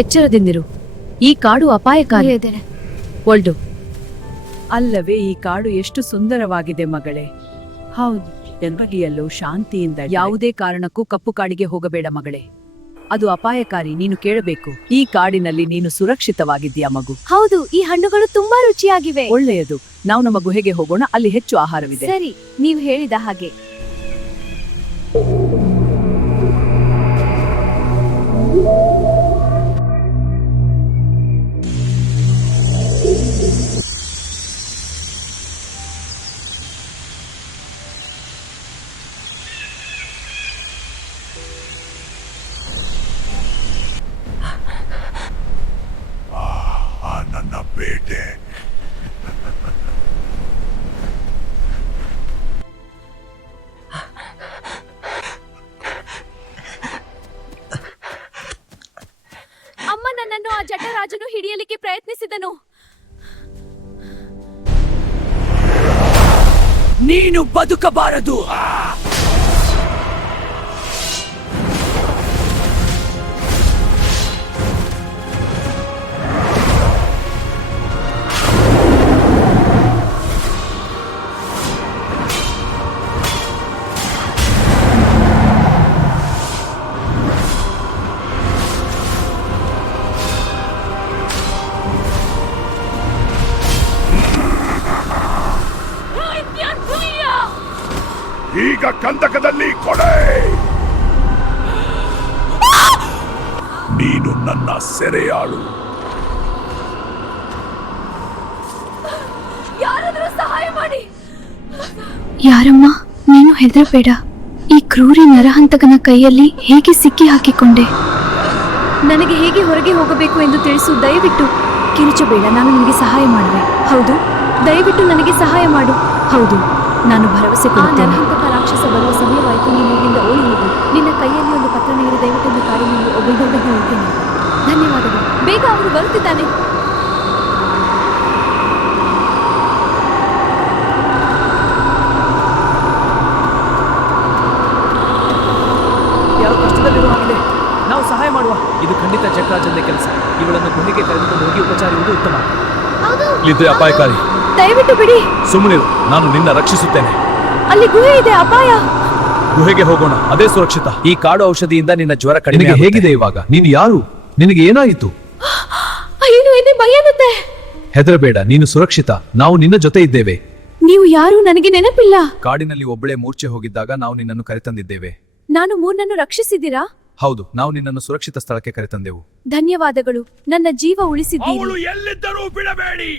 ಎಚ್ಚರದಿಂದಿರು. ಈ ಕಾಡು ಅಪಾಯಕಾರಿ. ಒಳ್ಳು. ಅಲ್ಲವೇ ಈ ಕಾಡು ಎಷ್ಟು ಸುಂದರವಾಗಿದೆ ಮಗಳೇ. ಹೌದು. ನೆಮ್ಮದಿಯಲ್ಲೂ ಶಾಂತಿಯಿಂದ ಯಾವುದೇ ಕಾರಣಕ್ಕೂ ಕಪ್ಪು ಕಾಡಿಗೆ ಹೋಗಬೇಡ ಮಗಳೇ. ಅದು ಅಪಾಯಕಾರಿ. ನೀನು ಕೇಳಬೇಕು. ಈ ಕಾಡಿನಲ್ಲಿ ನೀನು ಸುರಕ್ಷಿತವಾಗಿದ್ದೀಯಾ ಮಗು? ಹೌದು, ಈ ಹಣ್ಣುಗಳು ತುಂಬಾ ರುಚಿಯಾಗಿವೆ. ಒಳ್ಳೆಯದು. ನಾವು ನಮ್ಮ ಗುಹೆಗೆ ಹೋಗೋಣ, ಅಲ್ಲಿ ಹೆಚ್ಚು ಆಹಾರವಿದೆ. ಸರಿ, ನೀವು ಹೇಳಿದ ಹಾಗೆ. ನನ್ನ ಬೇಟೆ. ಅಮ್ಮ, ನನ್ನನ್ನು ಆ ಜಟರಾಜನು ಹಿಡಿಯಲಿಕ್ಕೆ ಪ್ರಯತ್ನಿಸಿದನು. ನೀನು ಬದುಕಬಾರದು. ಈಗ ಕಂದಕದಲ್ಲಿ ಕೊಡೆ. ನೀನು ನನ್ನ ಸೆರೆಯಾಳು. ಯಾರಾದರೂ ಸಹಾಯ ಮಾಡಿ. ಯಾರಮ್ಮ, ನೀನು ಹೆದರಬೇಡ. ಈ ಕ್ರೂರಿ ನರಹಂತಕನ ಕೈಯಲ್ಲಿ ಹೇಗೆ ಸಿಕ್ಕಿ ಹಾಕಿಕೊಂಡೆ? ನನಗೆ ಹೇಗೆ ಹೊರಗೆ ಹೋಗಬೇಕು ಎಂದು ತಿಳಿಸು. ದಯವಿಟ್ಟು ಕಿರುಚಬೇಡ. ನಾನು ನಿನಗೆ ಸಹಾಯ ಮಾಡುವೆ. ಹೌದು, ದಯವಿಟ್ಟು ನನಗೆ ಸಹಾಯ ಮಾಡು. ಹೌದು, ನಾನು ಭರವಸೆ ಕೊಡುತ್ತೇನೆ. ನರಹಂತಕ ರಾಕ್ಷಸ ಬರುವ ಸಮಯವಾಯಿತು. ನೀನು ಇಲ್ಲಿಂದ ಓಡಿ ಹೋಗು. ನಿನ್ನ ಕೈಯಲ್ಲಿ ಒಂದು ಪತ್ರ ನೀಡಿ ದಯವಿಟ್ಟು ಒಂದು ಕಾಡಿನಲ್ಲಿ ಒಬ್ಬೊಬ್ಬರಿಗೆ ಹೋಗ್ತೇನೆ. ಧನ್ಯವಾದಗಳು. ಬೇಗ, ಅವರು ಬರುತ್ತಿದ್ದಾನೆ. ಯಾರು ಕಷ್ಟದಲ್ಲಿರುವ ಹಾಗಿದೆ. ನಾವು ಸಹಾಯ ಮಾಡುವ. ಇದು ಖಂಡಿತ ಜಟರಾಜನ ಕೆಲಸ. ಇವಳನ್ನು ಗುಹೆಗೆ ಕರೆದುಕೊಂಡು ಹೋಗಿ ಉಪಚಾರಿಸುವುದು ಉತ್ತಮ. ಇಲ್ಲಿದ್ರೆ ಅಪಾಯಕಾರಿ. ದಯವಿಟ್ಟು ಬಿಡಿ. ಸುಮ್ಮನಿರು, ನಾನು ನಿನ್ನ ರಕ್ಷಿಸುತ್ತೇನೆ. ಅಲ್ಲಿ ಗುಹೆ ಇದೆ. ಅಪಾಯ. ಗುಹೆಗೆ ಹೋಗೋಣ, ಅದೇ ಸುರಕ್ಷಿತ. ಈ ಕಾಡು ಔಷಧಿಯಿಂದ ನಿನ್ನ ಜ್ವರ ಕಡಿಮೆ ನಿನಗೆ ಹೇಗಿದೆ ಇವಾಗ? ನೀನು ಯಾರು? ನಿನಗೆ ಏನಾಯಿತು? ಏನು ಏನೇ ಭಯನುತ್ತೆ. ಹೆದರಬೇಡ, ನೀನು ಸುರಕ್ಷಿತ. ನಾವು ನಿನ್ನ ಜೊತೆ ಇದ್ದೇವೆ. ನೀವು ಯಾರು? ನನಗೆ ನೆನಪಿಲ್ಲ. ಕಾಡಿನಲ್ಲಿ ಒಬ್ಬಳೇ ಮೂರ್ಛೆ ಹೋಗಿದ್ದಾಗ ನಾವು ನಿನ್ನನ್ನು ಕರೆತಂದಿದ್ದೇವೆ. ನಾನು ಮೂರ್ನನ್ನು ರಕ್ಷಿಸಿದ್ದೀರಾ? ಹೌದು, ನಾವು ನಿನ್ನನ್ನು ಸುರಕ್ಷಿತ ಸ್ಥಳಕ್ಕೆ ಕರೆತಂದೆವು. ಧನ್ಯವಾದಗಳು. ನನ್ನ ಜೀವ ಉಳಿಸಿದ್ದೀರಿ. ಎಲ್ಲಿದ್ದರೂ ಬಿಡಬೇಡಿ.